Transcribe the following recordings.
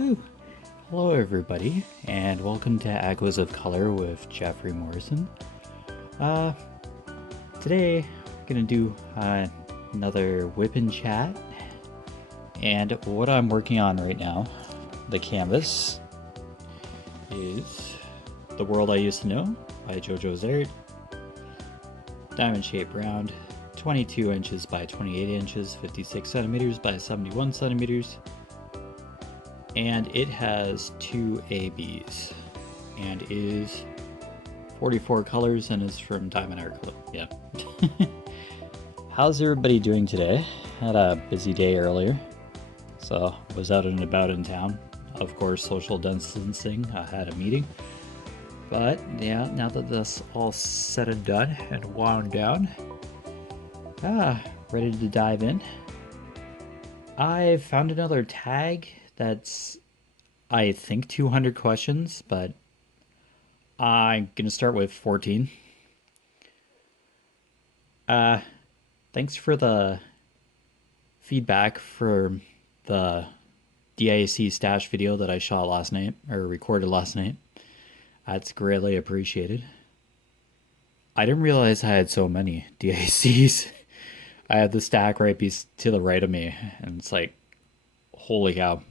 Ooh. Hello, everybody, and welcome to Echoes of Color with Jeffrey Morrison. Uh, Today we're gonna do another WIP and Chat, and what I'm working on right now, the canvas, is The World I Used to Know by JoJo's Art, diamond shaped round, 22 inches by 28 inches, 56 centimeters by 71 centimeters, and it has two ABs and is 44 colors and is from Diamond Art Club. Yeah. How's everybody doing today? Had a busy day earlier, so was out and about in town. Of course, social distancing. I had a meeting, but yeah, now that that's all said and done and wound down, ready to dive in. I found another tag that's, I think, 200 questions, but I'm gonna start with 14. Uh, Thanks for the feedback for the DIC stash video that I shot last night, or recorded last night. That's greatly appreciated. I didn't realize I had so many DICs. I had the stack right to the right of me, and it's like, holy cow.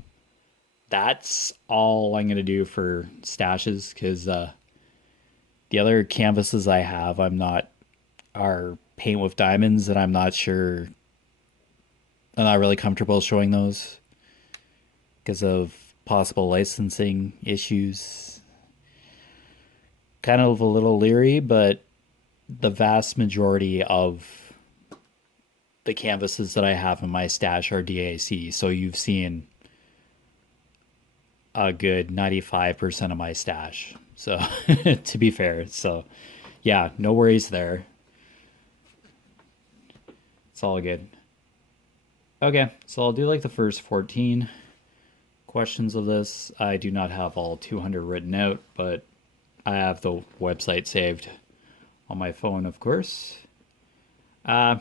That's all I'm gonna do for stashes, because the other canvases I have, are paint with diamonds, and I'm not sure. I'm not really comfortable showing those because of possible licensing issues. Kind of a little leery, but the vast majority of the canvases that I have in my stash are DAC. So you've seen a good 95% of my stash. So to be fair, so yeah, no worries there. It's all good. Okay, so I'll do like the first 14 questions of this. I do not have all 200 written out, but I have the website saved on my phone, of course. Uh,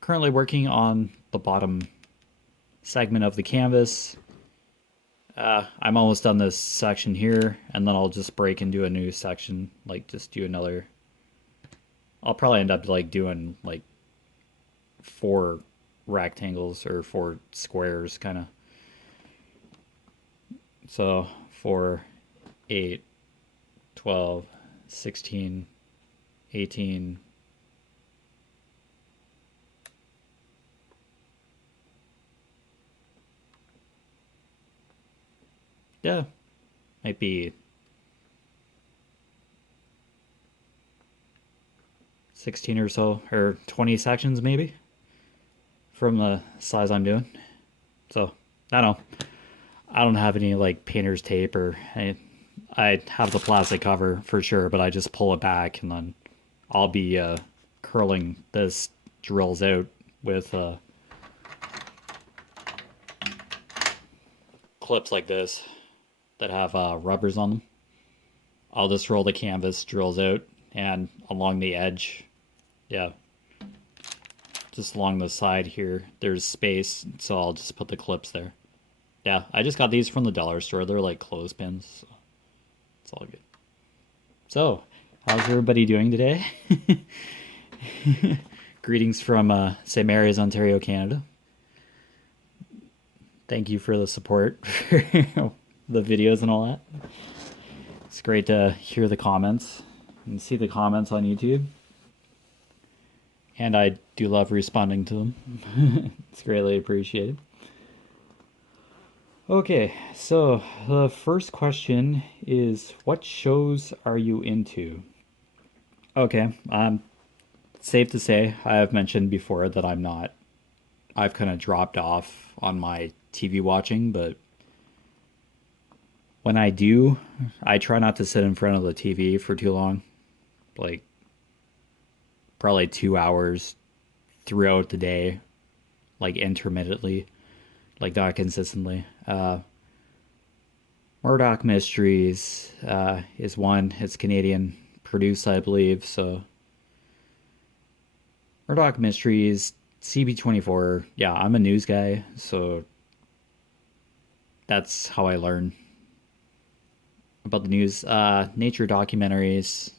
Currently working on the bottom segment of the canvas. I'm almost done this section here, and then I'll just break into a new section, like just do another. I'll probably end up like doing like 4 rectangles or 4 squares, kind of. So 4, 8, 12, 16, 18. Yeah, might be 16 or so, or 20 sections maybe, from the size I'm doing. So, I don't know. I don't have any like painter's tape, or I have the plastic cover for sure, but I just pull it back, and then I'll be curling this drills out with clips like this that have rubbers on them. I'll just roll the canvas drills out, and along the edge, yeah, just along the side here, there's space, so I'll just put the clips there. Yeah, I just got these from the dollar store. They're like clothespins, so it's all good. So, how's everybody doing today? Greetings from St. Mary's, Ontario, Canada. Thank you for the support for the videos and all that. It's great to hear the comments and see the comments on YouTube. And I do love responding to them. It's greatly appreciated. Okay, so the first question is, what shows are you into? Okay, safe to say, I have mentioned before that I've kind of dropped off on my TV watching, but when I do, I try not to sit in front of the TV for too long. Like, probably 2 hours throughout the day, like intermittently, like not consistently. Murdoch Mysteries is one. It's Canadian produced, I believe. So Murdoch Mysteries, CB24. Yeah, I'm a news guy, so That's how I learn about the news. Nature documentaries,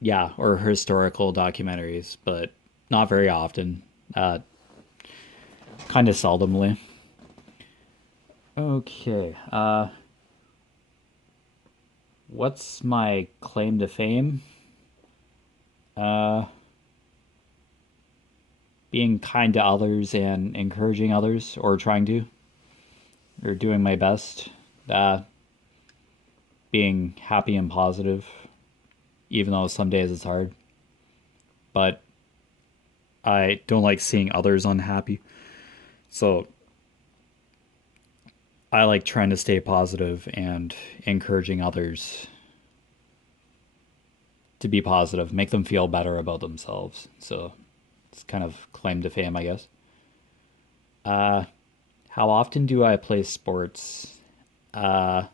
yeah, or historical documentaries, but not very often. Uh, kind of seldomly. Okay. What's my claim to fame? Uh, Being kind to others and encouraging others, or trying to, or doing my best. Uh, Being happy and positive, even though some days it's hard. But I don't like seeing others unhappy. So I like trying to stay positive and encouraging others to be positive, make them feel better about themselves. So it's kind of claim to fame, I guess. Uh, how often do I play sports? Uh,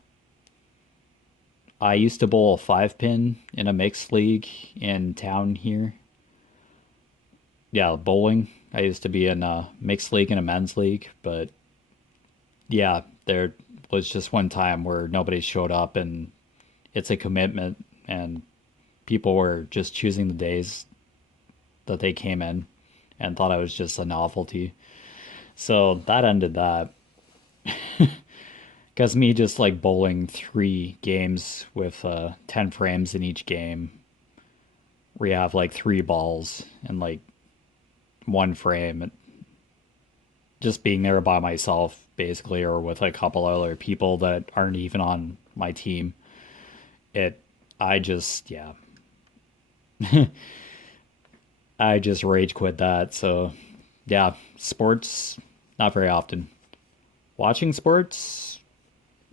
I used to bowl a 5 pin in a mixed league in town here. Yeah, bowling. I used to be in a mixed league and a men's league, but yeah, there was just one time where nobody showed up, and it's a commitment, and people were just choosing the days that they came in and thought I was just a novelty. So that ended that. Because me just like bowling 3 games with 10 frames in each game, where you have like 3 balls and like 1 frame, and just being there by myself basically, or with a couple other people that aren't even on my team. It, I just, yeah, I just rage quit that. So yeah, sports, not very often. Watching sports,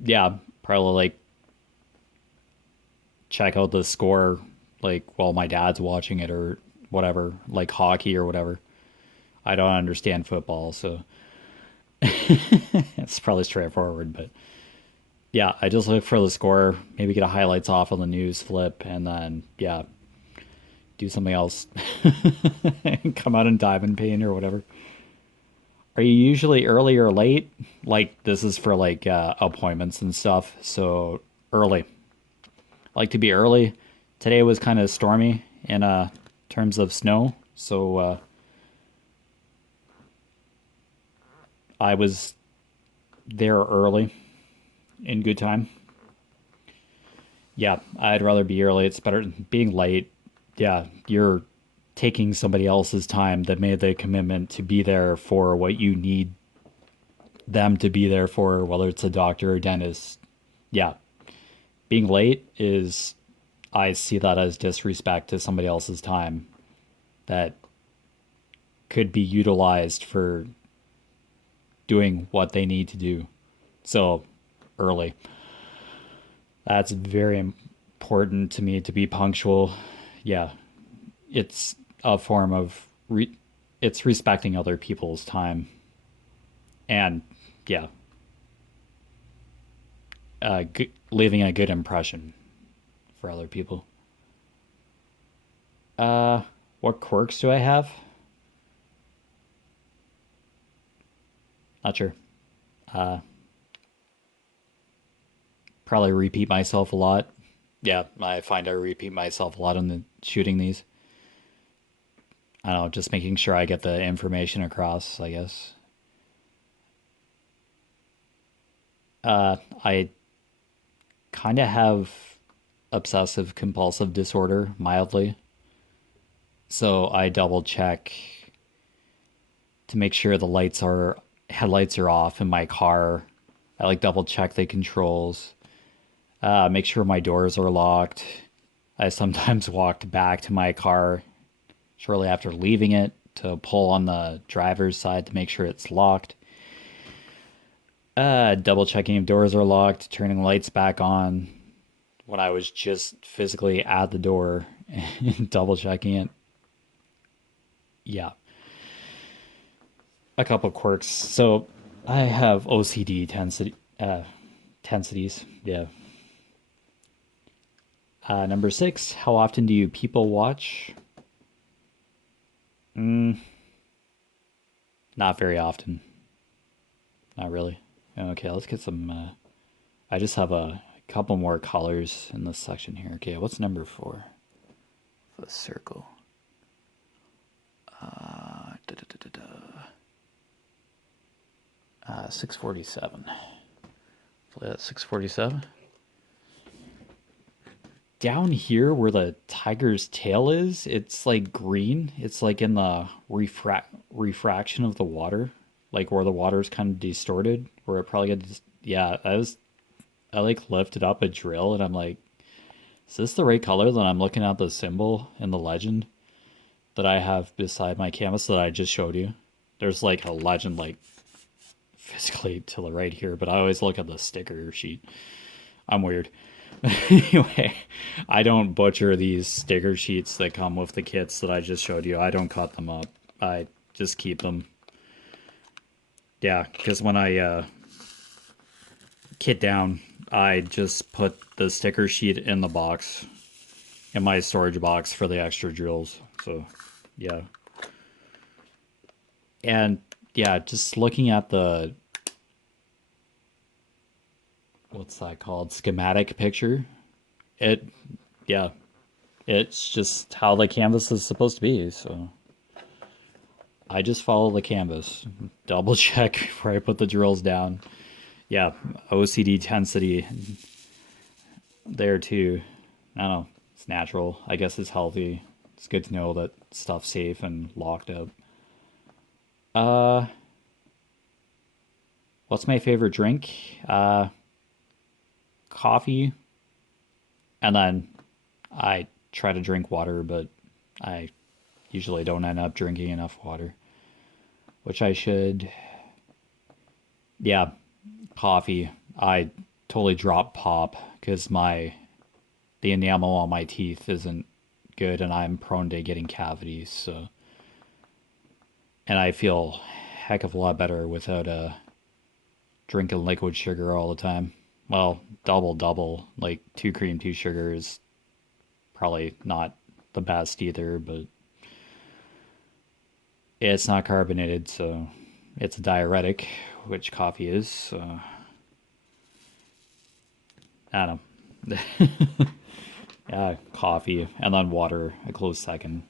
yeah, probably like check out the score like while my dad's watching it or whatever, like hockey or whatever. I don't understand football, so it's probably straightforward, but yeah, I just look for the score, maybe get a highlights off on the news flip, and then yeah, do something else. Come out and dive in pain or whatever. Are you usually early or late? Like this is for like appointments and stuff, so early. I like to be early. Today was kind of stormy in terms of snow, so I was there early in good time. Yeah, I'd rather be early. It's better being late. Yeah, you're taking somebody else's time that made the commitment to be there for what you need them to be there for, whether it's a doctor or dentist. Yeah, being late is, I see that as disrespect to somebody else's time that could be utilized for doing what they need to do. So early. That's very important to me, to be punctual. Yeah, it's a form of it's respecting other people's time, and yeah, leaving a good impression for other people. Uh, what quirks do I have? Not sure. Uh, Probably repeat myself a lot. Yeah, I find I repeat myself a lot in the shooting these. I don't know, just making sure I get the information across, I guess. I kind of have obsessive compulsive disorder mildly. So I double check to make sure the lights are headlights are off in my car. I like double check the controls. Make sure my doors are locked. I sometimes walked back to my car shortly after leaving it to pull on the driver's side to make sure it's locked. Double checking if doors are locked, turning lights back on when I was just physically at the door and double checking it. Yeah, a couple quirks. So I have OCD tendencies. Yeah. Number 6, how often do you people watch? Mm, not very often. Not really. Okay, let's get some. I just have a couple more colors in this section here. Okay, what's number 4? The circle. Da, da, da, da, da. 647. Play that 647. Down here where the tiger's tail is, it's like green. It's like in the refraction of the water, like where the water's kind of distorted, where it probably gets. Yeah, I like lifted up a drill and I'm like, is this the right color? Then I'm looking at the symbol in the legend that I have beside my canvas that I just showed you. There's like a legend like physically to the right here, but I always look at the sticker sheet. I'm weird. Anyway, I don't butcher these sticker sheets that come with the kits that I just showed you. I don't cut them up. I just keep them. Yeah, because when I kit down, I just put the sticker sheet in the box, in my storage box for the extra drills. So, yeah. And yeah, just looking at the, what's that called? Schematic picture. It, yeah, it's just how the canvas is supposed to be. So I just follow the canvas, double check before I put the drills down. Yeah, OCD intensity there too. I don't know. It's natural. I guess it's healthy. It's good to know that stuff's safe and locked up. Uh, what's my favorite drink? Coffee, and then I try to drink water, but I usually don't end up drinking enough water, which I should. Yeah, coffee. I totally drop pop because the enamel on my teeth isn't good, and I'm prone to getting cavities. So, and I feel heck of a lot better without drinking liquid sugar all the time. Well, double, like 2 cream, 2 sugar is probably not the best either, but it's not carbonated, so it's a diuretic, which coffee is. I don't know. Yeah, coffee and then water a close second.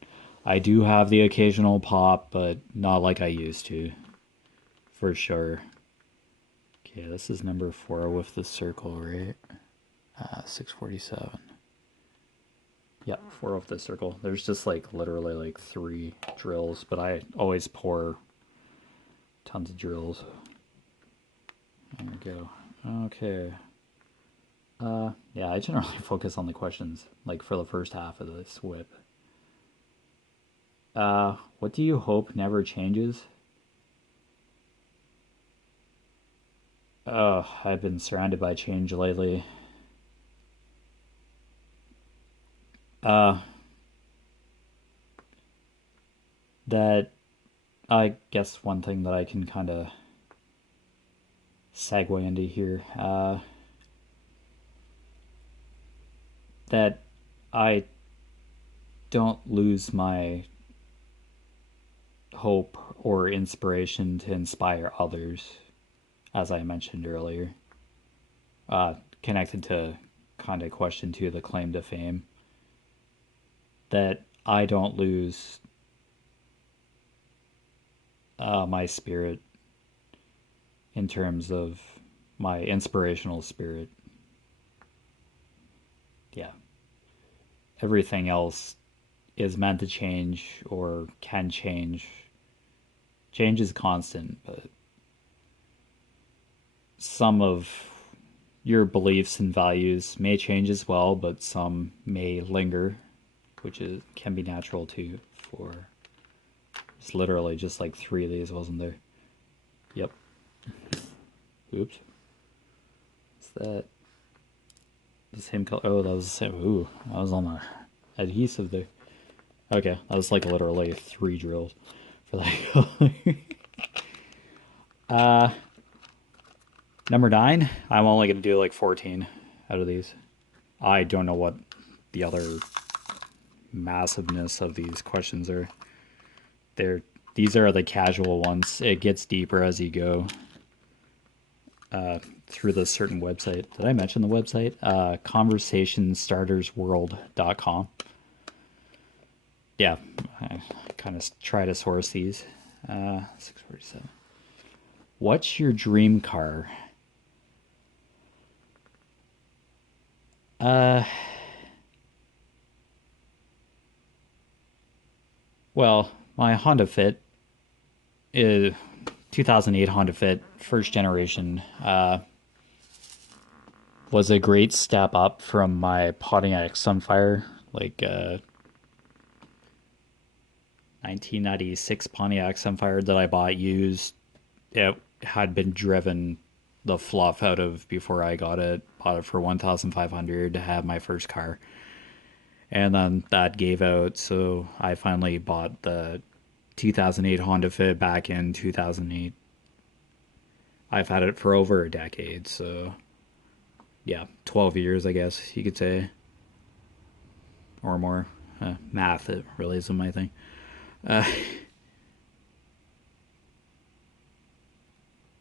I do have the occasional pop, but not like I used to, for sure. Okay, this is number 4 with the circle, right? 647. Yeah, 4 of the circle. There's just like literally like 3 drills, but I always pour tons of drills. There we go. Okay. Yeah, I generally focus on the questions, like for the first half of this WIP. What do you hope never changes? Oh, I've been surrounded by change lately. Uh, that, I guess one thing that I can kind of segue into here, that I don't lose my hope or inspiration to inspire others, as I mentioned earlier. Connected to kind of question 2, the claim to fame, that I don't lose my spirit in terms of my inspirational spirit. Yeah. Everything else is meant to change or can change. Change is constant, but some of your beliefs and values may change as well, but some may linger, which can be natural too. For it's literally just like 3 of these, wasn't there? Yep. Oops. Is that the same color? Oh, that was the same. Ooh, that was on the adhesive there. Okay, that was like literally 3 drills for that color. Number 9, I'm only going to do like 14 out of these. I don't know what the other massiveness of these questions are. These are the casual ones. It gets deeper as you go. through this certain website. Did I mention the website? Conversationstartersworld.com. Yeah, I kind of try to source these. 647. What's your dream car? Uh, well, my Honda Fit is 2008 Honda Fit, first generation, was a great step up from my Pontiac Sunfire, like 1996 Pontiac Sunfire that I bought used. It had been driven the fluff out of before I got it. Bought it for 1,500 to have my first car, and then that gave out. So I finally bought the 2008 Honda Fit back in 2008. I've had it for over a decade, so yeah, 12 years, I guess you could say, or more. Math, it really isn't my thing. Uh,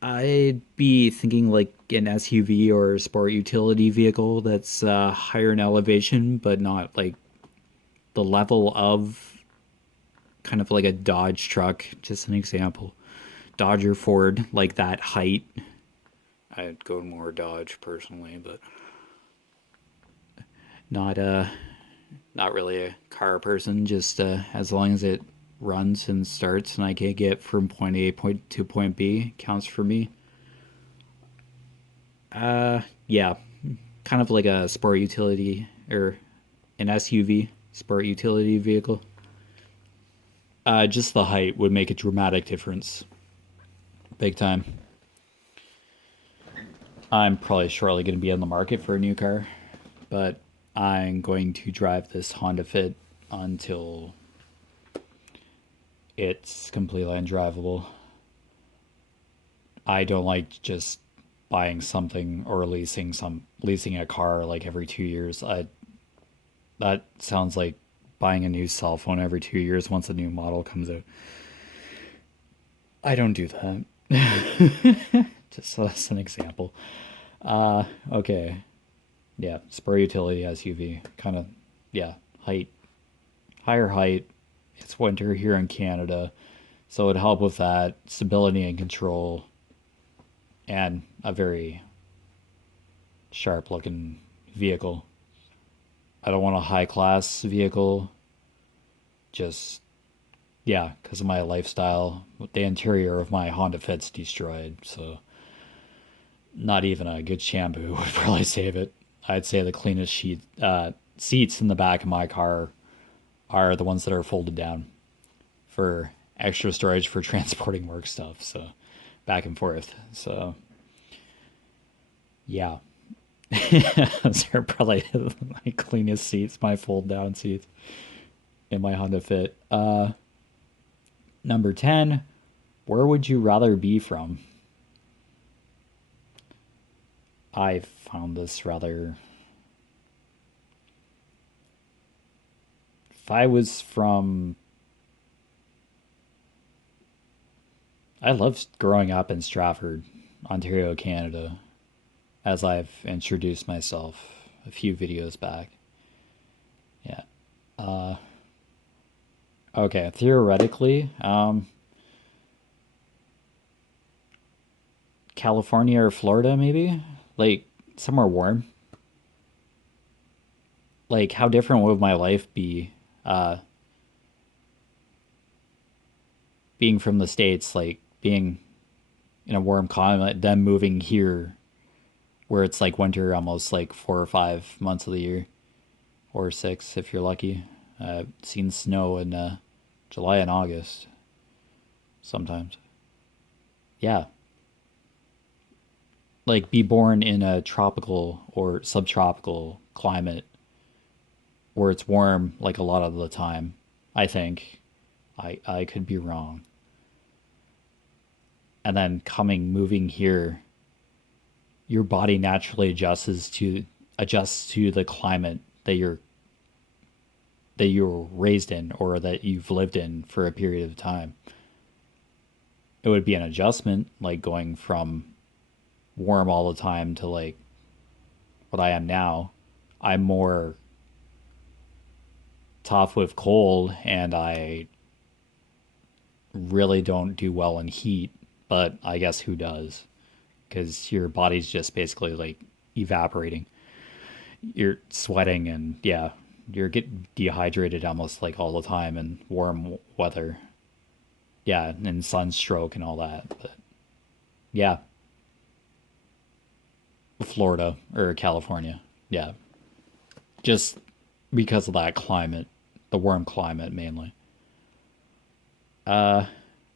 I'd be thinking like an SUV or a sport utility vehicle that's higher in elevation, but not like the level of kind of like a Dodge truck. Just an example. Dodge or Ford, like that height. I'd go more Dodge personally, but not not really a car person. Just as long as it runs and starts and I can get from point A point to point B counts for me. Yeah, kind of like a sport utility or an SUV, sport utility vehicle. Just the height would make a dramatic difference, big time. I'm probably shortly going to be on the market for a new car, but I'm going to drive this Honda Fit until it's completely undrivable. I don't like just buying something or leasing a car like every 2 years. I That sounds like buying a new cell phone every 2 years once a new model comes out. I don't do that. Just as an example. Okay. Yeah, spur utility SUV. Kind of, yeah, height, higher height. It's winter here in Canada, so it'd help with that stability and control, and a very sharp looking vehicle. I don't want a high class vehicle. Just yeah, because of my lifestyle. The interior of my Honda Fit's destroyed, so not even a good shampoo would probably save it. I'd say the cleanest seats in the back of my car are the ones that are folded down for extra storage for transporting work stuff. So back and forth. So yeah, those are probably my cleanest seats, my fold down seats in my Honda Fit. Number 10, where would you rather be from? I found this rather. If I was from. I loved growing up in Stratford, Ontario, Canada, as I've introduced myself a few videos back. Yeah. Uh, okay, theoretically, California or Florida, maybe? Like, somewhere warm. Like, how different would my life be uh, being from the States, like, being in a warm climate, then moving here where it's like winter almost like 4 or 5 months of the year, or six if you're lucky. Seen snow in July and August sometimes. Yeah, like be born in a tropical or subtropical climate where it's warm like a lot of the time. I think I could be wrong. And then moving here, your body naturally adjusts to the climate that you're raised in or that you've lived in for a period of time. It would be an adjustment, like going from warm all the time to like what I am now. I'm more tough with cold, and I really don't do well in heat, but I guess who does? Because your body's just basically like evaporating. You're sweating, and yeah, you're getting dehydrated almost like all the time in warm weather. Yeah, and sunstroke and all that. But yeah, Florida or California. Yeah, just because of that climate, the warm climate mainly.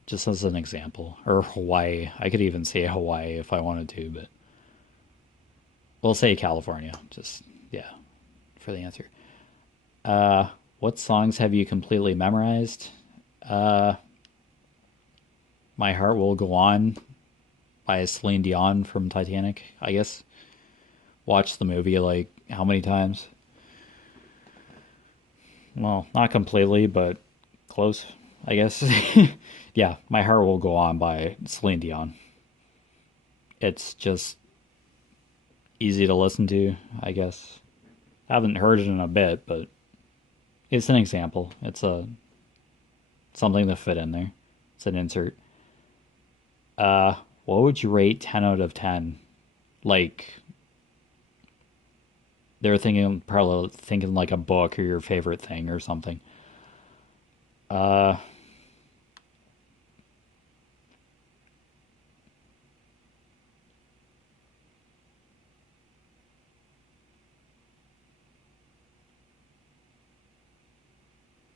Just as an example, or Hawaii. I could even say Hawaii if I wanted to, but we'll say California. Just yeah, for the answer. What songs have you completely memorized? My Heart Will Go On by Celine Dion from Titanic, I guess. Watched the movie like how many times? Well, not completely, but close, I guess. Yeah, My Heart Will Go On by Celine Dion. It's just easy to listen to, I guess. I haven't heard it in a bit, but it's an example. It's a something to fit in there. It's an insert. What would you rate 10 out of 10? Like they're thinking probably thinking like a book or your favorite thing or something. Uh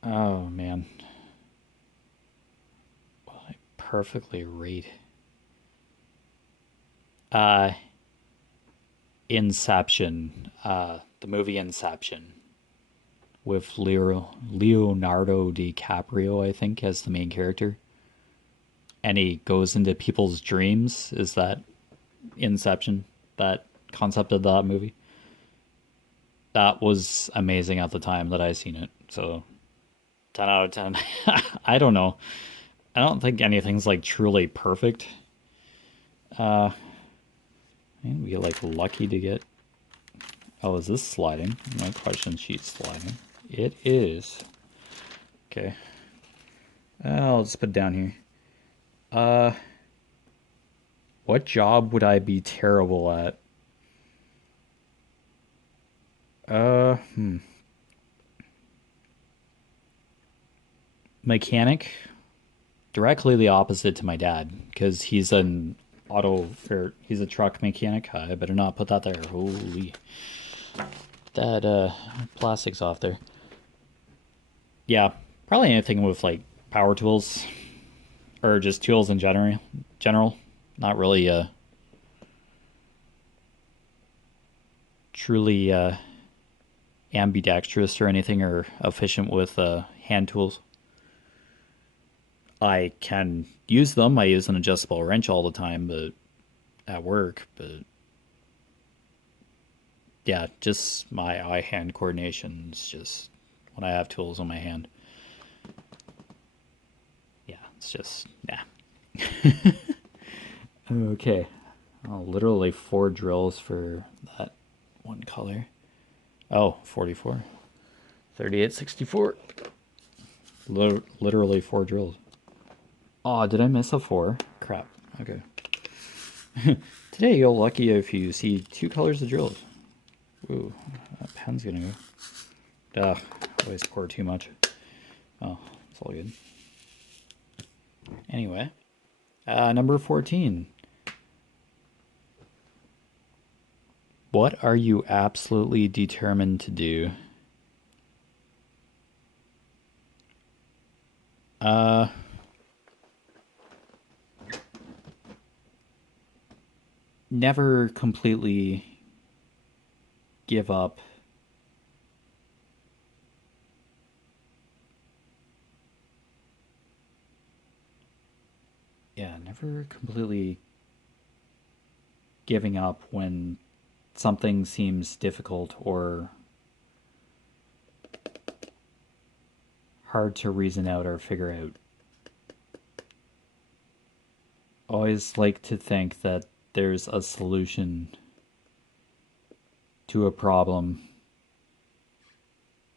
oh man. Well, I perfectly rate. Uh Inception. The movie Inception with Leonardo DiCaprio, I think, as the main character. And he goes into people's dreams. Is that Inception? That concept of that movie? That was amazing at the time that I seen it. So 10 out of 10. I don't know. I don't think anything's like truly perfect. And we get like lucky to get. Oh, is this sliding? My question sheet's sliding. It is. Okay. I'll just put it down here. Uh, what job would I be terrible at? Uh, hmm. Mechanic. Directly the opposite to my dad, because he's an he's a truck mechanic. I better not put that there. Holy, that plastic's off there. Yeah, probably anything with like power tools or just tools in general. General, not really truly ambidextrous or anything or efficient with hand tools. I can use them. I use an adjustable wrench all the time, but at work. But yeah, just my eye hand coordination's just when I have tools on my hand. Yeah, it's just yeah. Okay. Oh, literally four drills for that one color. Oh, 44. 3864. Literally four drills. Oh, did I miss a four? Crap. Okay. Today you're lucky if you see two colors of drills. Ooh, that pen's gonna go. Ugh, always pour too much. Oh, it's all good. Anyway, number 14. What are you absolutely determined to do? Uh, Never completely give up. Yeah, never completely giving up when something seems difficult or hard to reason out or figure out. Always like to think that there's a solution to a problem,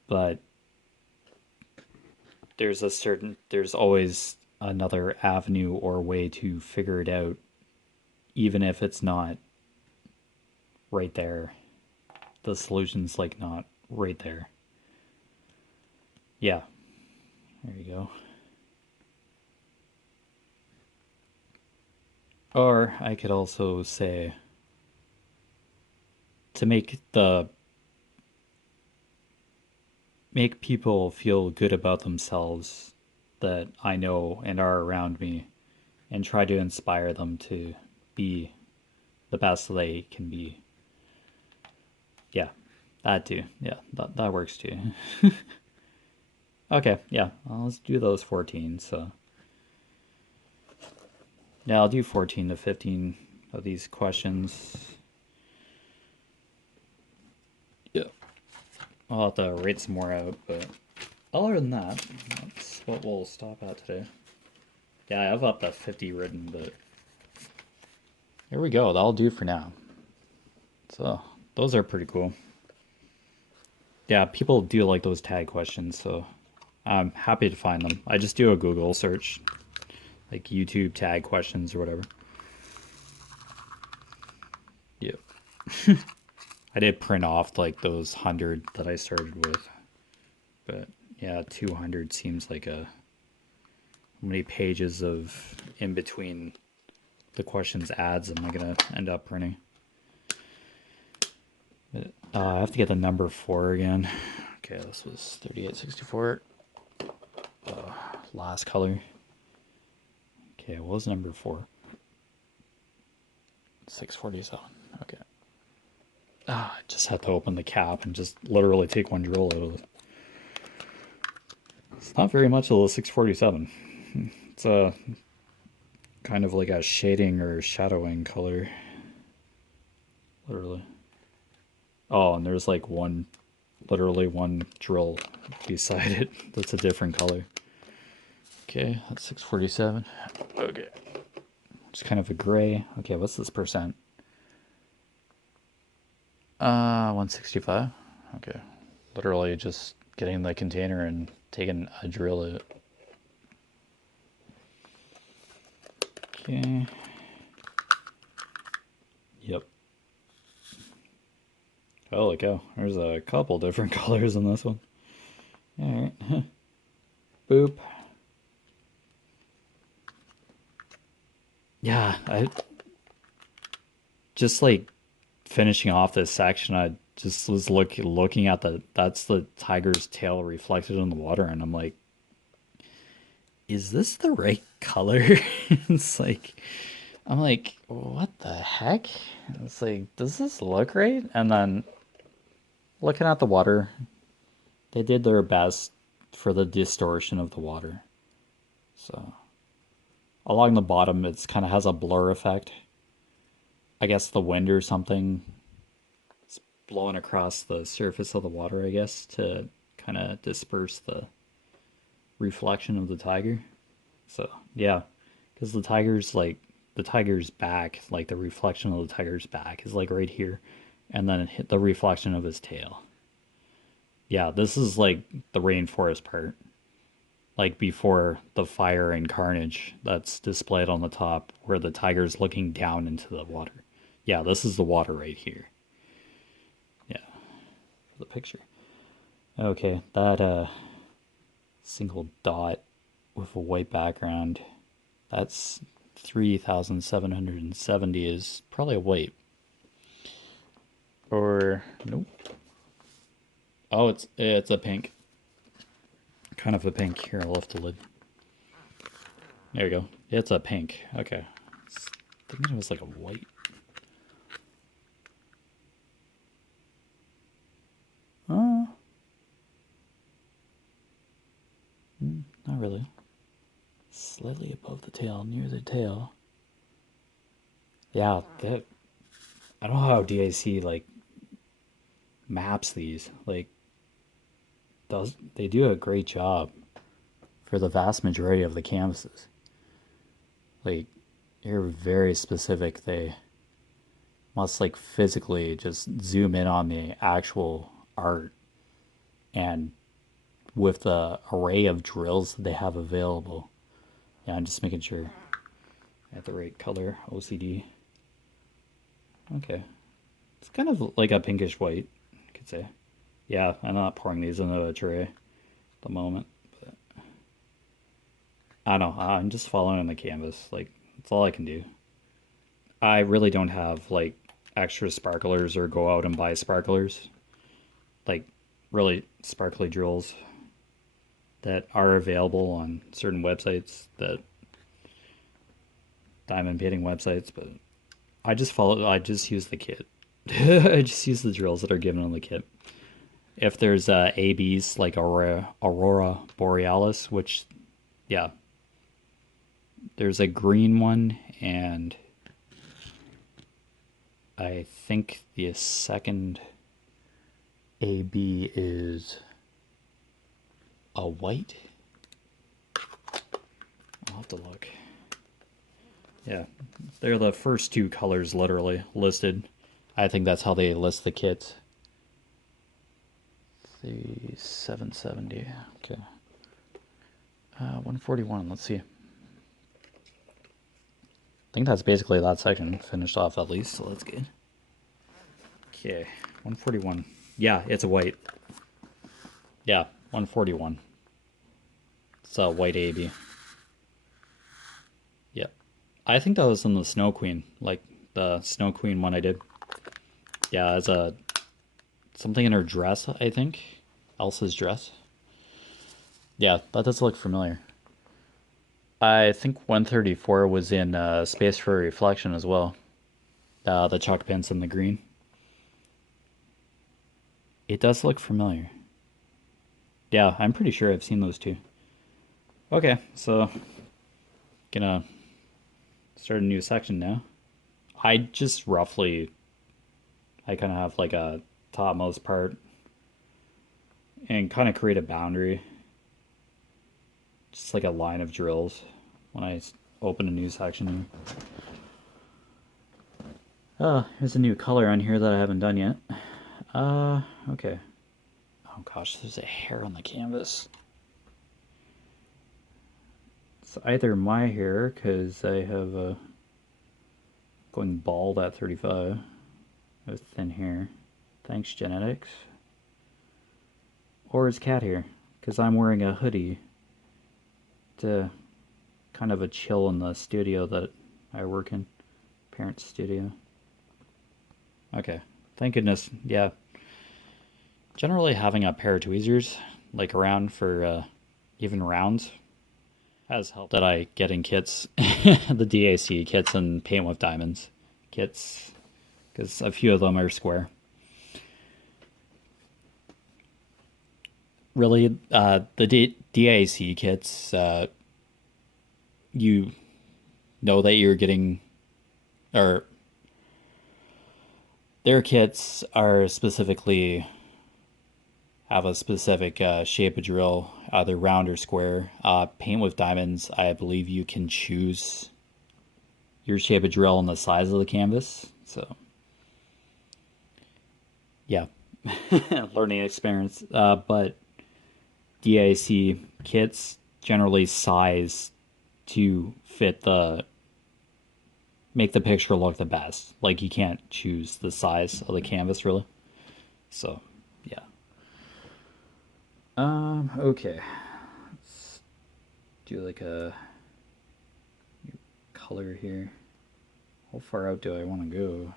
but there's always another avenue or way to figure it out, even if it's not right there. The solution's like not right there. Yeah, there you go. Or I could also say to make people feel good about themselves that I know and are around me, and try to inspire them to be the best they can be. Yeah, that too. Yeah, that works too. Okay, yeah, well, let's do those 14. So, yeah, I'll do 14 to 15 of these questions. Yeah, I'll have to rate some more out, but other than that, that's what we'll stop at today. Yeah, I have up to 50 written, but here we go. That'll do for now. So, those are pretty cool. Yeah, people do like those tag questions, so I'm happy to find them. I just do a Google search, like YouTube tag questions or whatever. Yep. I did print off like those 100 that I started with, but yeah, 200 seems like a how many pages of in between the questions ads am I gonna end up printing? I have to get the number 4 again. Okay, this was 3864. Last color. Okay, what was number 4? 647. Okay. I just had to open the cap and just literally take one drill out of it. It's not very much of the 647. It's a kind of like a shading or shadowing color. Literally. Oh, and there's like literally one drill beside it that's a different color. Okay, that's 647. Okay. It's kind of a gray. Okay, what's this percent? 165. Okay. Literally just getting the container and taking a drill out. Okay. Yep. Holy cow. There's a couple different colors in this one. Alright. Boop. Yeah, I just like finishing off this section, I just was looking at that's the tiger's tail reflected in the water, and I'm like, is this the right color? It's like I'm like, what the heck? It's like, does this look right? And then looking at the water, they did their best for the distortion of the water. So along the bottom, it's kind of has a blur effect. I guess the wind or something is blowing across the surface of the water, I guess, to kind of disperse the reflection of the tiger. So yeah, because the tiger's back, like the reflection of the tiger's back is like right here, and then it hit the reflection of his tail. Yeah, this is like the rainforest part, like before the fire and carnage that's displayed on the top, where the tiger's looking down into the water. Yeah, this is the water right here. Yeah, for the picture. Okay, that single dot with a white background, that's 3,770 is probably a white. Or nope. Oh, it's a pink. Kind of a pink. Here, I'll lift the lid. There you go. It's a pink. Okay. I think it was like a white. Oh. Not really. Slightly above the tail, near the tail. Yeah, I don't know how DAC like maps these. Like they do a great job for the vast majority of the canvases. Like they're very specific. They must like physically just zoom in on the actual art, and with the array of drills that they have available. Yeah, I'm just making sure I have the right color. OCD. Okay. It's kind of like a pinkish white, I could say. Yeah, I'm not pouring these into a tray at the moment. But I don't know. I'm just following the canvas. Like, that's all I can do. I really don't have, like, extra sparklers or go out and buy sparklers. Like, really sparkly drills that are available on certain websites, that diamond painting websites, but I just use the kit. I just use the drills that are given on the kit. If there's ABs like Aurora Borealis, which, yeah, there's a green one, and I think the second AB is a white. I'll have to look. Yeah, they're the first two colors literally listed. I think that's how they list the kits. The 770. Okay. 141. Let's see. I think that's basically that section finished off at least, so that's good. Okay, 141. Yeah, it's a white. Yeah, 141. It's a white AB. Yep. I think that was in the Snow Queen, like the Snow Queen one I did. Yeah, it's a something in her dress, I think. Elsa's dress. Yeah, that does look familiar. I think 134 was in Space for Reflection as well. The chalk pins in the green. It does look familiar. Yeah, I'm pretty sure I've seen those two. Okay, so gonna start a new section now. I just roughly, I kind of have like a topmost part and kind of create a boundary, just like a line of drills when I open a new section here. Oh, there's a new color on here that I haven't done yet. Okay. Oh gosh, there's a hair on the canvas. It's either my hair, because I have going bald at 35 with thin hair. Thanks, genetics. Or it's cat hair, because I'm wearing a hoodie to kind of a chill in the studio that I work in. Parents' studio. Okay. Thank goodness. Yeah. Generally having a pair of tweezers like around for even rounds has helped that I get in kits, the DAC kits and paint with diamonds kits, because a few of them are square. Really, the DAC kits, you know that you're getting, or their kits are specifically have a specific shape of drill, either round or square. Paint with diamonds, I believe you can choose your shape of drill and the size of the canvas. So, yeah, learning experience. But DAC kits generally size to fit make the picture look the best. Like, you can't choose the size of the canvas really. So, yeah. Okay. Let's do like a new color here. How far out do I want to go?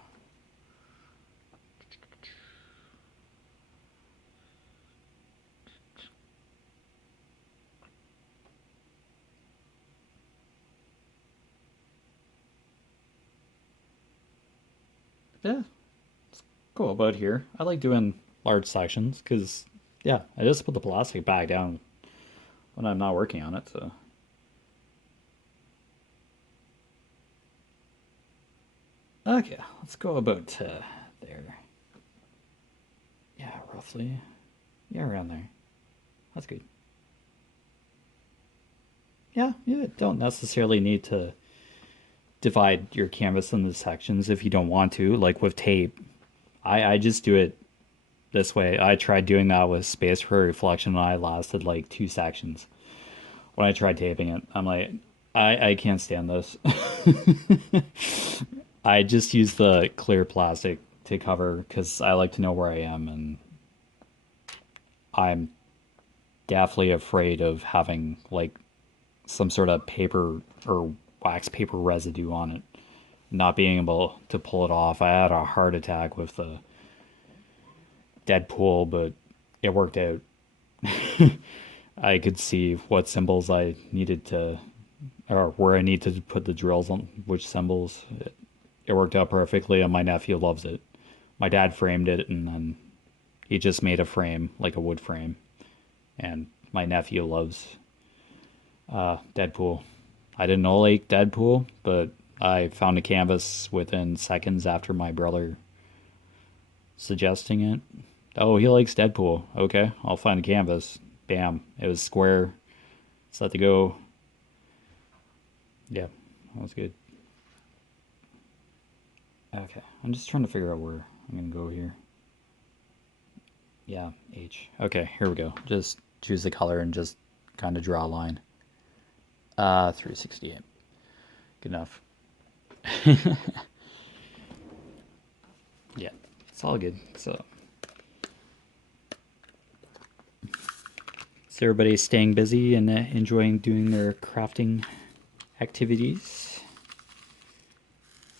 Yeah, let's go about here. I like doing large sections because, yeah, I just put the plastic back down when I'm not working on it, so. Okay, let's go about there. Yeah, roughly. Yeah, around there. That's good. Yeah, you don't necessarily need to divide your canvas into sections if you don't want to, like with tape. I just do it this way. I tried doing that with space for reflection and I lasted like 2 sections when I tried taping it. I'm like, I can't stand this. I just use the clear plastic to cover because I like to know where I am, and I'm definitely afraid of having like some sort of paper or wax paper residue on it, not being able to pull it off. I had a heart attack with the Deadpool, but it worked out. I could see what symbols I needed to, or where I needed to put the drills on which symbols. It worked out perfectly, and my nephew loves it. My dad framed it, and then he just made a frame, like a wood frame. And my nephew loves Deadpool. I didn't know like Deadpool, but I found a canvas within seconds after my brother suggesting it. Oh, he likes Deadpool. Okay, I'll find a canvas. Bam. It was square. Set to go. Yeah, that was good. Okay, I'm just trying to figure out where I'm gonna go here. Yeah, H. Okay, here we go. Just choose the color and just kind of draw a line. 368. Good enough. Yeah, it's all good. So everybody staying busy and enjoying doing their crafting activities.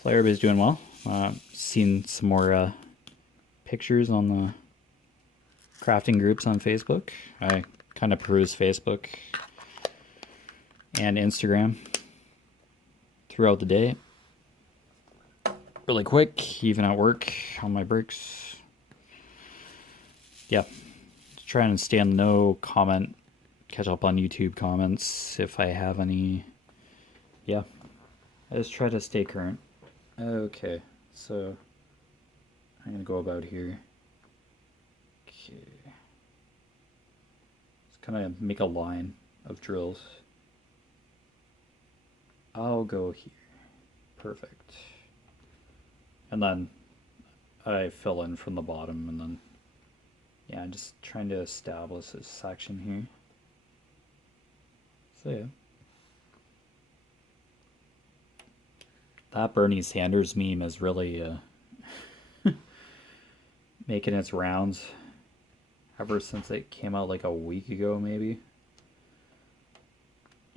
So everybody's doing well. Seen some more pictures on the crafting groups on Facebook. I kind of peruse Facebook and Instagram throughout the day. Really quick, even at work on my breaks. Yeah, just trying to stay on the know, comment, catch up on YouTube comments if I have any. Yeah, I just try to stay current. Okay, so I'm gonna go about here. Okay, just kind of make a line of drills. I'll go here. Perfect. And then I fill in from the bottom, and then yeah, I'm just trying to establish this section here. So yeah. That Bernie Sanders meme is really making its rounds ever since it came out like a week ago, maybe.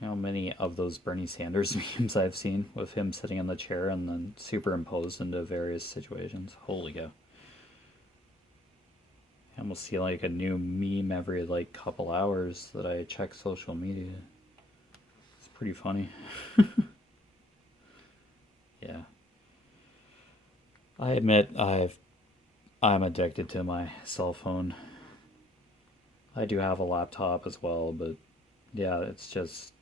How many of those Bernie Sanders memes I've seen with him sitting in the chair and then superimposed into various situations. Holy cow. I almost see like a new meme every like couple hours that I check social media. It's pretty funny. Yeah. I admit I'm addicted to my cell phone. I do have a laptop as well, but yeah, it's just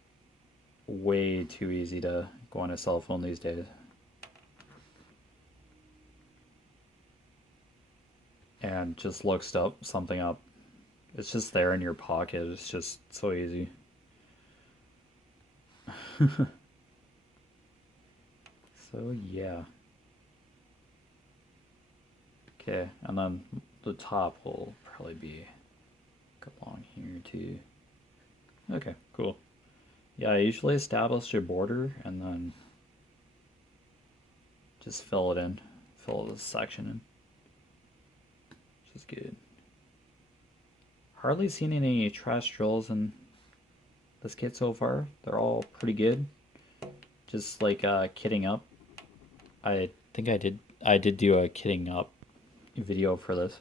way too easy to go on a cell phone these days. And just look something up. It's just there in your pocket. It's just so easy. So yeah. Okay, and then the top will probably be along here too. Okay, cool. Yeah, I usually establish a border and then just fill it in. Fill this section in. Which is good. Hardly seen any trash drills in this kit so far. They're all pretty good. Just like kitting up. I think I did do a kitting up video for this.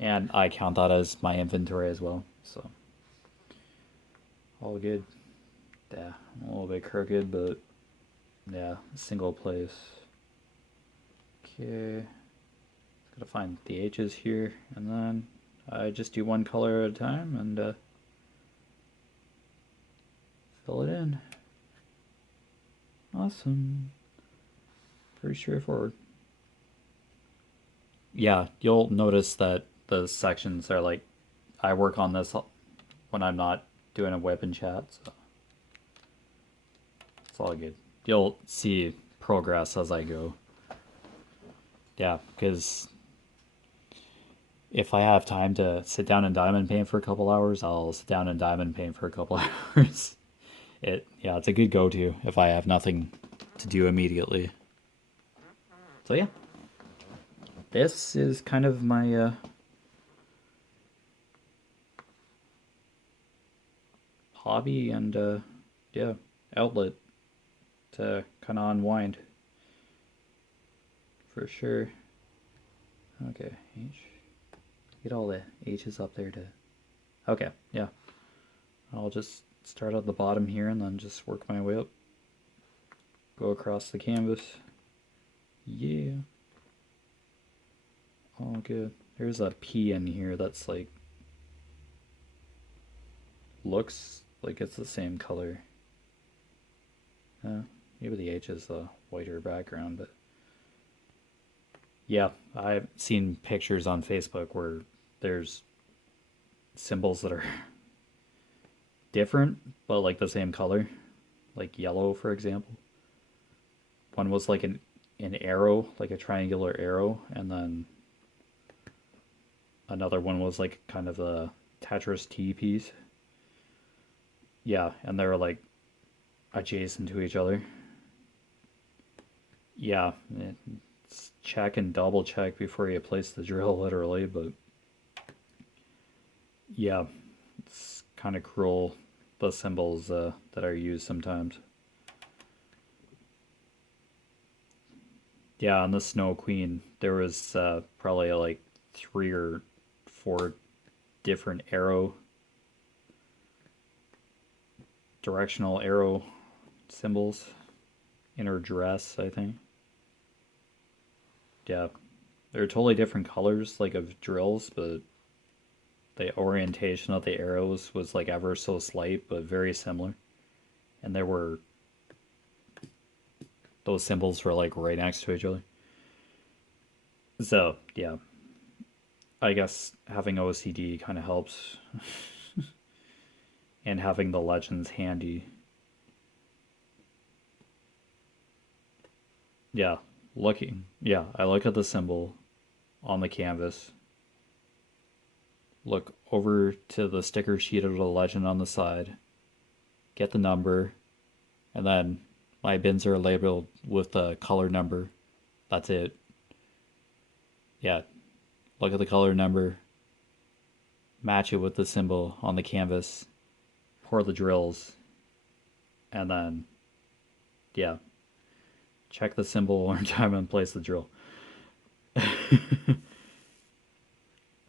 And I count that as my inventory as well. So all good. Yeah, a little bit crooked, but yeah, single place. Okay. Gotta find the H's here, and then I just do one color at a time and fill it in. Awesome. Pretty straightforward. Yeah, you'll notice that the sections are like, I work on this when I'm not doing a WIP and Chat, so it's all good. you'll see progress as I go. Yeah, because if I have time to sit down and diamond paint for a couple hours, I'll sit down and diamond paint for a couple hours. Yeah, it's a good go-to if I have nothing to do immediately. So yeah, this is kind of my hobby and yeah, outlet to kind of unwind for sure. Okay, H. Get all the H's up there to. Okay, yeah. I'll just start at the bottom here and then just work my way up. Go across the canvas. Yeah. All good. There's a P in here that's like looks like it's the same color. Maybe the H is a whiter background, but yeah, I've seen pictures on Facebook where there's symbols that are different but like the same color, like yellow, for example. One was like an arrow, like a triangular arrow, and then another one was like kind of a Tetris T piece. Yeah, and they were like adjacent to each other. Yeah, it's check and double check before you place the drill, literally, but yeah, it's kind of cruel, the symbols that are used sometimes. Yeah, on the Snow Queen, there was probably like 3 or 4 different directional arrow symbols in her dress, I think. Yeah, they're totally different colors, like of drills, but the orientation of the arrows was like ever so slight, but very similar. And there were those symbols were like right next to each other. So yeah, I guess having OCD kind of helps, and having the legends handy. Yeah, I look at the symbol on the canvas, look over to the sticker sheet of the legend on the side, get the number, and then my bins are labeled with the color number. That's it. Yeah, look at the color number, match it with the symbol on the canvas, pour the drills, and then, yeah, check the symbol one time and place the drill.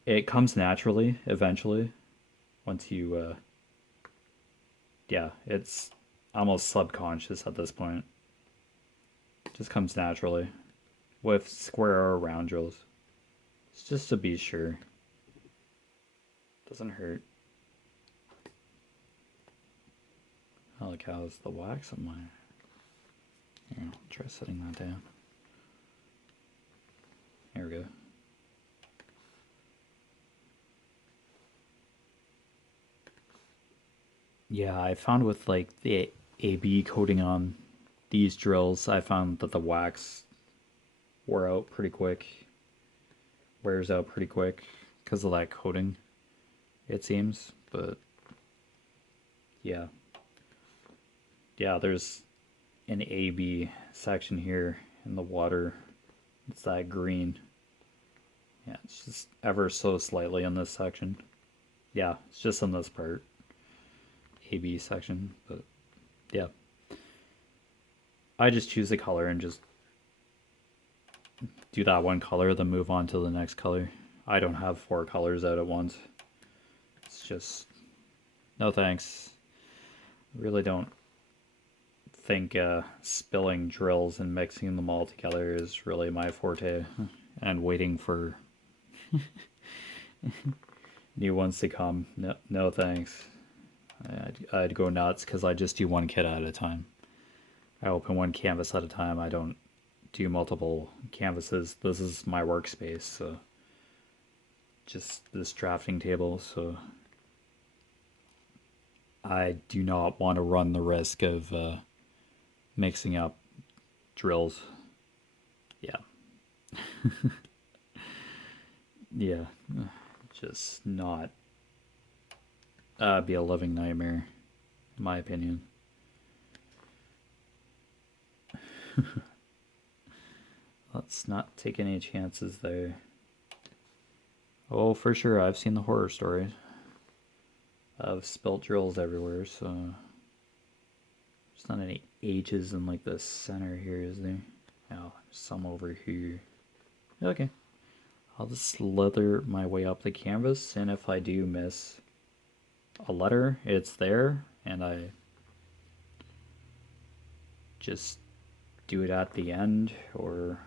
It comes naturally eventually once you, yeah, it's almost subconscious at this point. It just comes naturally with square or round drills. It's just to be sure. Doesn't hurt. Holy cow, is the wax on my. Here, I'll try setting that down. There we go. Yeah, I found with like the AB coating on these drills, I found that the wax wears out pretty quick because of that coating, it seems. But yeah, yeah, there's an AB section here in the water. It's that green. Yeah, it's just ever so slightly in this section. Yeah, it's just in this part, AB section. But yeah, I just choose the color and just do that one color, then move on to the next color. I don't have 4 colors out at once. It's just, no thanks. Really don't think spilling drills and mixing them all together is really my forte. And waiting for new ones to come. No, no thanks. I'd go nuts because I just do one kit at a time. I open one canvas at a time. I don't do multiple canvases. This is my workspace, so just this drafting table, so I do not want to run the risk of mixing up drills. Yeah. Yeah. Just not be a living nightmare, in my opinion. Let's not take any chances there. Oh, for sure, I've seen the horror stories of spilt drills everywhere, so there's not any H's in like the center here, is there? Oh, some over here. Okay. I'll just slither my way up the canvas, and if I do miss a letter, it's there, and I just do it at the end, or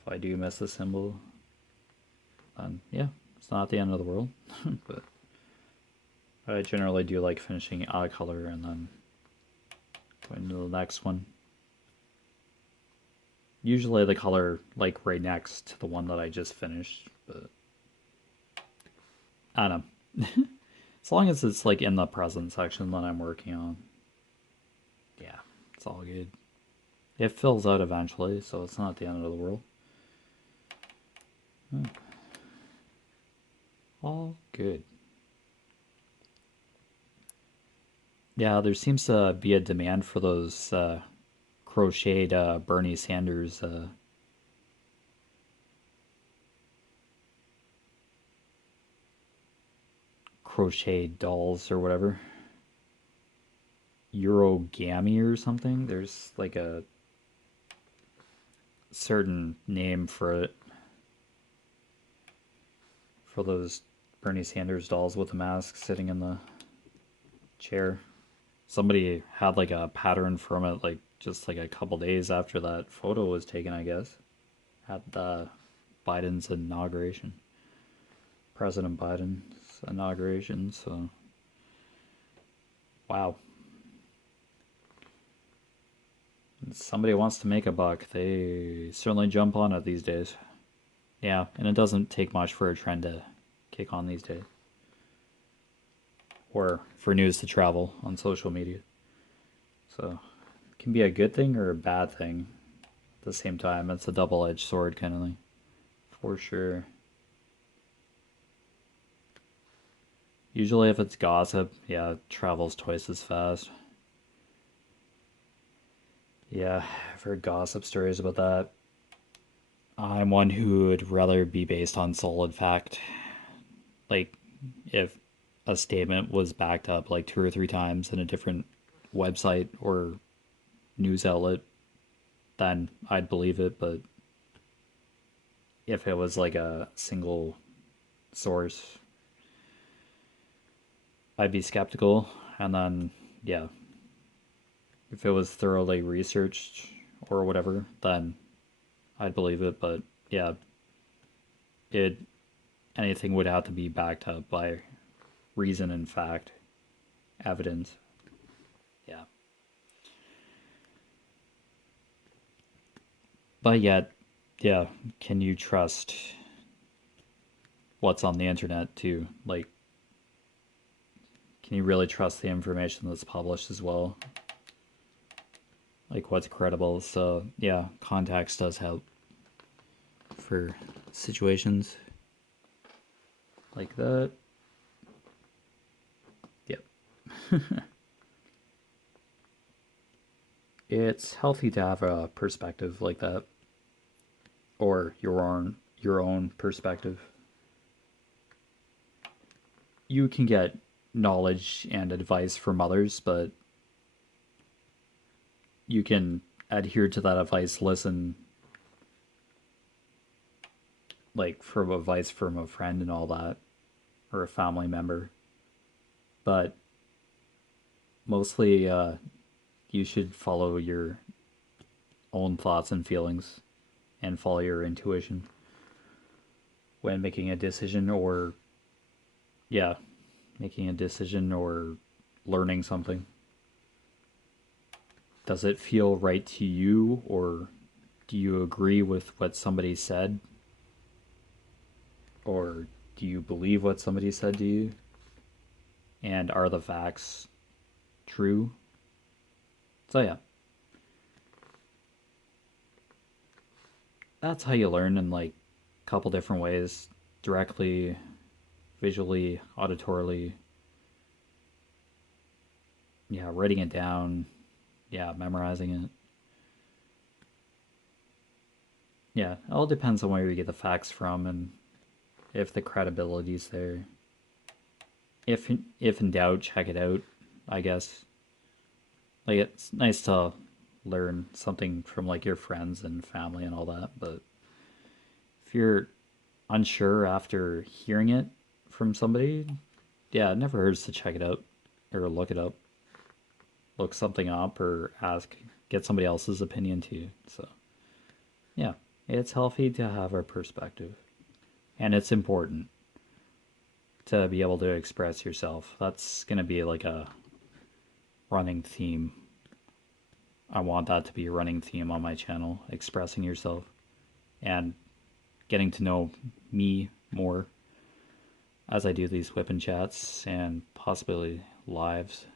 if I do miss a symbol, then yeah, it's not the end of the world. But I generally do like finishing a color and then going to the next one. Usually the color like right next to the one that I just finished, but I don't know. As long as it's like in the present section that I'm working on, yeah, it's all good. It fills out eventually, so it's not the end of the world. All good. Yeah, there seems to be a demand for those crocheted Bernie Sanders crocheted dolls or whatever. Eurogamy or something. There's like a certain name for it. For those Bernie Sanders dolls with a mask sitting in the chair. Somebody had like a pattern from it like just like a couple days after that photo was taken, I guess. At the Biden's inauguration. President Biden's inauguration, so wow. Somebody wants to make a buck, they certainly jump on it these days. Yeah, and it doesn't take much for a trend to kick on these days. Or for news to travel on social media. So it can be a good thing or a bad thing at the same time. It's a double-edged sword kind of thing. For sure. Usually if it's gossip, yeah, it travels twice as fast. Yeah, I've heard gossip stories about that. I'm one who would rather be based on solid fact. Like, if a statement was backed up like two or three times in a different website or news outlet, then I'd believe it. But if it was like a single source, I'd be skeptical. And then, yeah, if it was thoroughly researched or whatever, then I'd believe it. But yeah, it anything would have to be backed up by reason and fact, evidence. Yeah. But yet, yeah, can you trust what's on the internet too? Like, can you really trust the information that's published as well? Like, what's credible? So, yeah, context does help for situations like that. Yep. It's healthy to have a perspective like that, or your own perspective. You can get knowledge and advice from others, but you can adhere to that advice, listen like from advice from a friend and all that, or a family member. But mostly, you should follow your own thoughts and feelings and follow your intuition when making a decision or, yeah, making a decision or learning something. Does it feel right to you, or do you agree with what somebody said? Or do you believe what somebody said to you? And are the facts true? So, yeah, that's how you learn in like a couple different ways: directly, visually, auditorily. Yeah, writing it down. Yeah, memorizing it. Yeah, it all depends on where you get the facts from and if the credibility's there. If in doubt, check it out, I guess. Like it's nice to learn something from like your friends and family and all that, but if you're unsure after hearing it from somebody, yeah, it never hurts to check it out or look it up, look something up or ask, get somebody else's opinion too. So, yeah, it's healthy to have our perspective, and it's important to be able to express yourself. That's going to be like a running theme. I want that to be a running theme on my channel, expressing yourself and getting to know me more as I do these WIP and chats and possibly lives.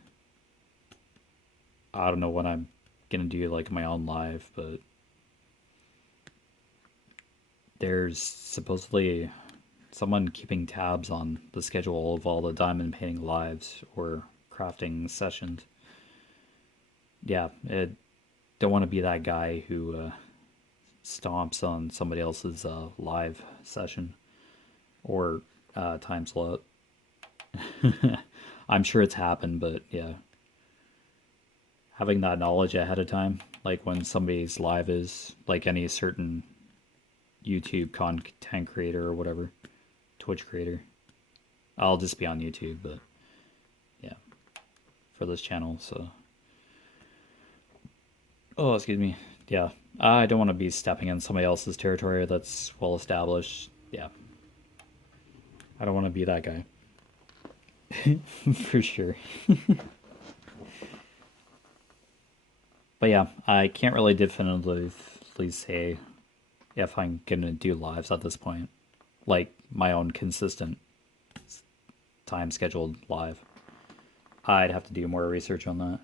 I don't know when I'm gonna do like my own live, but there's supposedly someone keeping tabs on the schedule of all the diamond painting lives or crafting sessions. Yeah, don't want to be that guy who stomps on somebody else's live session or time slot. I'm sure it's happened, but yeah, having that knowledge ahead of time, like when somebody's live is like any certain YouTube content creator or whatever, Twitch creator. I'll just be on YouTube, but yeah, for this channel. So, oh, excuse me. Yeah, I don't want to be stepping in somebody else's territory that's well established. Yeah, I don't want to be that guy. For sure. But yeah, I can't really definitively say if I'm gonna do lives at this point, like my own consistent time scheduled live. I'd have to do more research on that.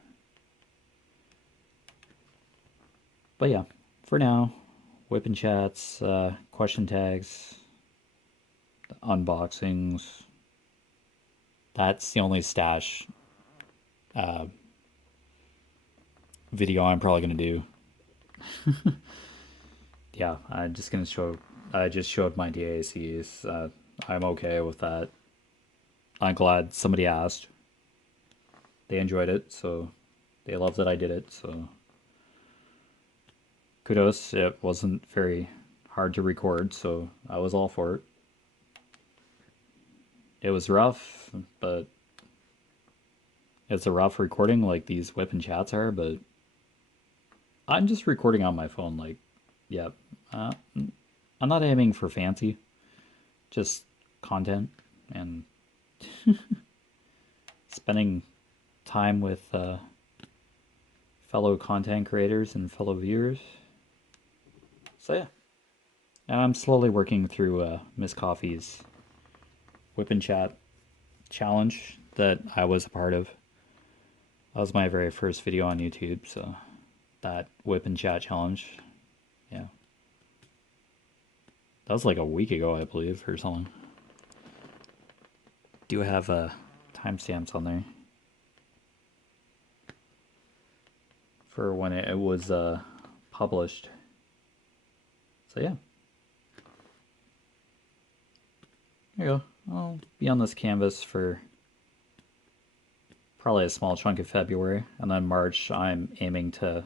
But yeah, for now, WIP and chats, question tags, unboxings. That's the only stash video I'm probably gonna do. Yeah, I'm just gonna show. I just showed my DACs. I'm okay with that. I'm glad somebody asked. They enjoyed it, so they loved that I did it. So kudos. It wasn't very hard to record, so I was all for it. It was rough, but it's a rough recording like these WIP and chats are, but I'm just recording on my phone. Like, yeah, uh, I'm not aiming for fancy, just content and spending time with fellow content creators and fellow viewers. So yeah, and I'm slowly working through Miss Coffee's WIP and Chat challenge that I was a part of. That was my very first video on YouTube, so that WIP and Chat challenge, yeah. That was like a week ago, I believe, or something. Do have timestamps on there for when it was published. So yeah. There you go. I'll be on this canvas for probably a small chunk of February, and then March I'm aiming to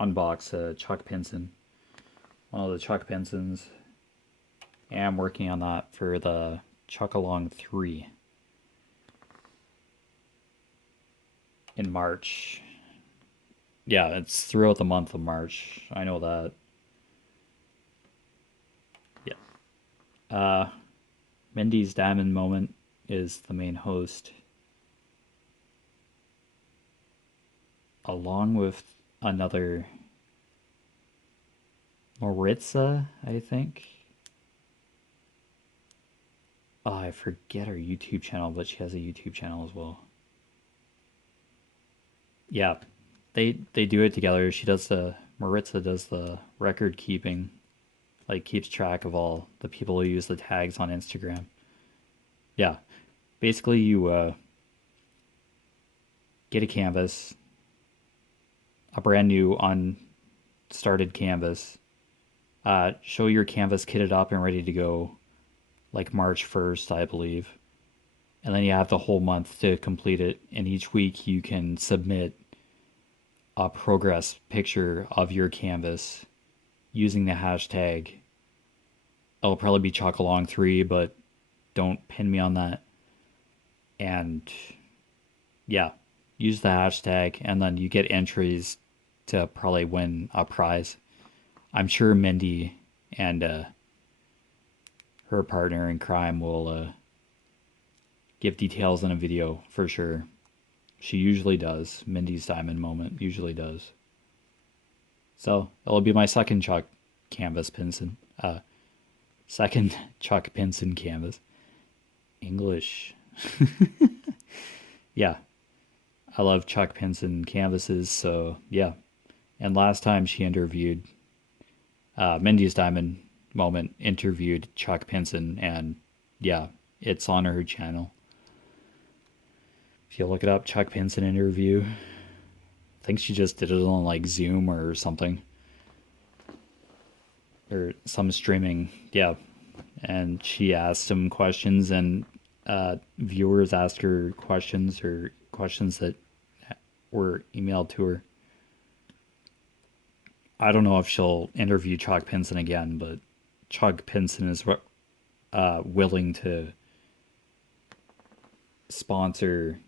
unbox a Chuck Pinson, one of the Chuck Pinsons, and I'm working on that for the Chuck Along 3 in March. Yeah, it's throughout the month of March. I know that. Yeah. Mindy's Diamond Moment is the main host, along with another Maritza, I think. Oh, I forget her YouTube channel, but she has a YouTube channel as well. Yeah, they do it together. She does the Maritza does the record keeping, like keeps track of all the people who use the tags on Instagram. Yeah, basically you get a canvas, a brand new unstarted canvas. Show your canvas kitted up and ready to go, like March 1st, I believe. And then you have the whole month to complete it. And each week you can submit a progress picture of your canvas using the hashtag. It'll probably be Chalkalong3, but don't pin me on that. And yeah, use the hashtag, and then you get entries to probably win a prize. I'm sure Mindy and her partner in crime will give details in a video for sure. She usually does. Mindy's diamond moment usually does. So it'll be my second Chuck canvas Pinson. Second Chuck Pinson canvas. English. Yeah. I love Chuck Pinson canvases, so yeah. And last time she interviewed Mindy's diamond moment interviewed Chuck Pinson, and yeah, it's on her channel. If you look it up, Chuck Pinson interview. I think she just did it on like Zoom or something. Or some streaming, yeah. And she asked him questions, and viewers asked her questions, or questions that were emailed to her. I don't know if she'll interview Chuck Pinson again, but Chuck Pinson is willing to sponsor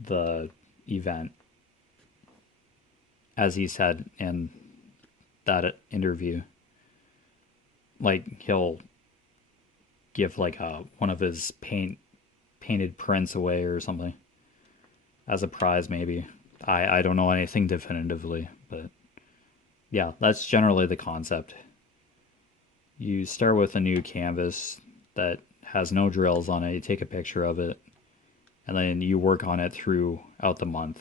the event, as he said in that interview. Like, he'll give like one of his painted prints away or something as a prize, maybe. I don't know anything definitively, but yeah, that's generally the concept. You start with a new canvas that has no drills on it, you take a picture of it, and then you work on it throughout the month.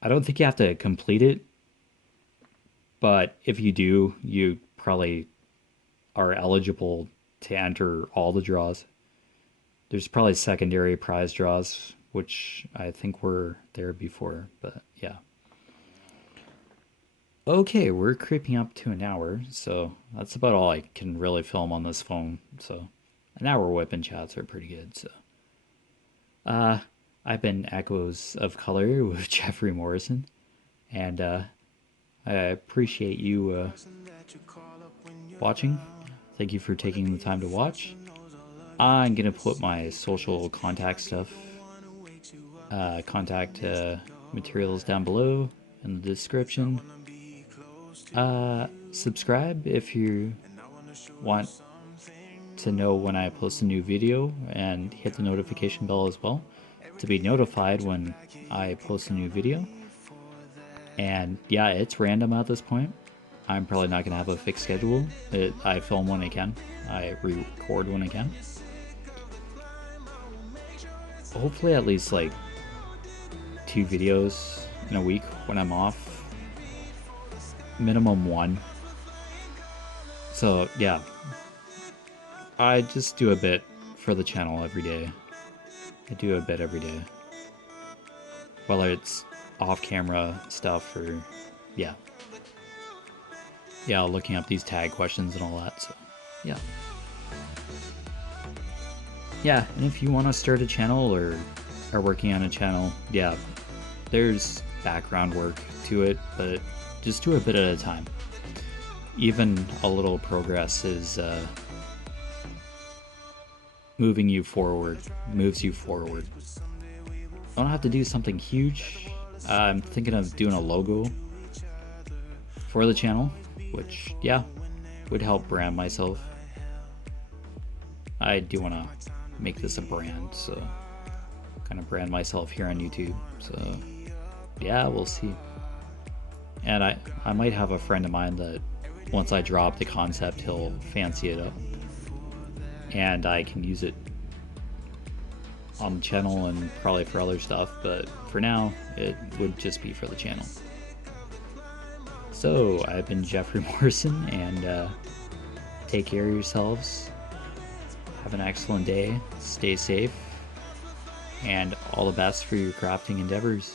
I don't think you have to complete it, but if you do, you probably are eligible to enter all the draws. There's probably secondary prize draws, which I think were there before, but yeah. Okay, we're creeping up to an hour, so that's about all I can really film on this phone. So an hour WIP and chats are pretty good. So I've been Echoes of Color with Jeffrey Morrison, and I appreciate you watching. Thank you for taking the time to watch. I'm gonna put my social contact stuff, contact materials down below in the description. Subscribe if you want to know when I post a new video, and hit the notification bell as well to be notified when I post a new video. And yeah, it's random at this point. I'm probably not gonna have a fixed schedule. I film when I can. I record when I can. Hopefully at least like 2 videos in a week when I'm off. Minimum 1. So yeah, I just do a bit for the channel every day. I do a bit every day, whether it's off-camera stuff or yeah, looking up these tag questions and all that. So yeah, and if you want to start a channel or are working on a channel, yeah, there's background work to it, but just do a bit at a time. Even a little progress is moves you forward. I don't have to do something huge. I'm thinking of doing a logo for the channel, which yeah, would help brand myself. I do want to make this a brand, so kind of brand myself here on YouTube. So yeah, we'll see. And I might have a friend of mine that once I drop the concept, he'll fancy it up, and I can use it on the channel and probably for other stuff, but for now it would just be for the channel. So, I've been Jeffrey Morrison, and take care of yourselves. Have an excellent day. Stay safe. And all the best for your crafting endeavors.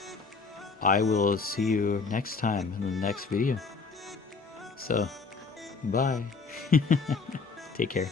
I will see you next time in the next video. So, bye. Take care.